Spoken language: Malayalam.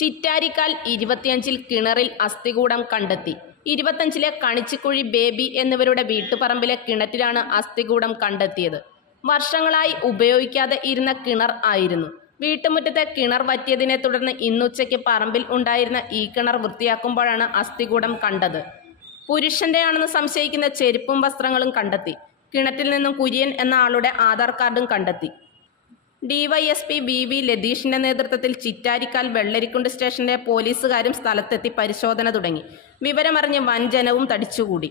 ചിറ്റാരിക്കാൽ ഇരുപത്തിയഞ്ചിൽ കിണറിൽ അസ്ഥികൂടം കണ്ടെത്തി. ഇരുപത്തഞ്ചിലെ കണിച്ചിക്കുഴി ബേബി എന്നിവരുടെ വീട്ടുപറമ്പിലെ കിണറ്റിലാണ് അസ്ഥികൂടം കണ്ടെത്തിയത്. വർഷങ്ങളായി ഉപയോഗിക്കാതെ ഇരുന്ന കിണർ ആയിരുന്നു. വീട്ടുമുറ്റത്തെ കിണർ വറ്റിയതിനെ തുടർന്ന് ഇന്നുച്ചയ്ക്ക് പറമ്പിൽ ഉണ്ടായിരുന്ന ഈ കിണർ വൃത്തിയാക്കുമ്പോഴാണ് അസ്ഥികൂടം കണ്ടത്. പുരുഷന്റെയാണെന്ന് സംശയിക്കുന്ന ചെരുപ്പും വസ്ത്രങ്ങളും കണ്ടെത്തി. കിണറ്റിൽ നിന്നും കുര്യൻ എന്ന ആളുടെ ആധാർ കാർഡും കണ്ടെത്തി. ഡിവൈഎസ്പി ബി വി ലതീഷിന്റെ നേതൃത്വത്തിൽ ചിറ്റാരിക്കാൽ വെള്ളരിക്കുണ്ട് സ്റ്റേഷനിലെ പോലീസുകാരും സ്ഥലത്തെത്തി പരിശോധന തുടങ്ങി. വിവരമറിഞ്ഞ് വൻ ജനവും തടിച്ചുകൂടി.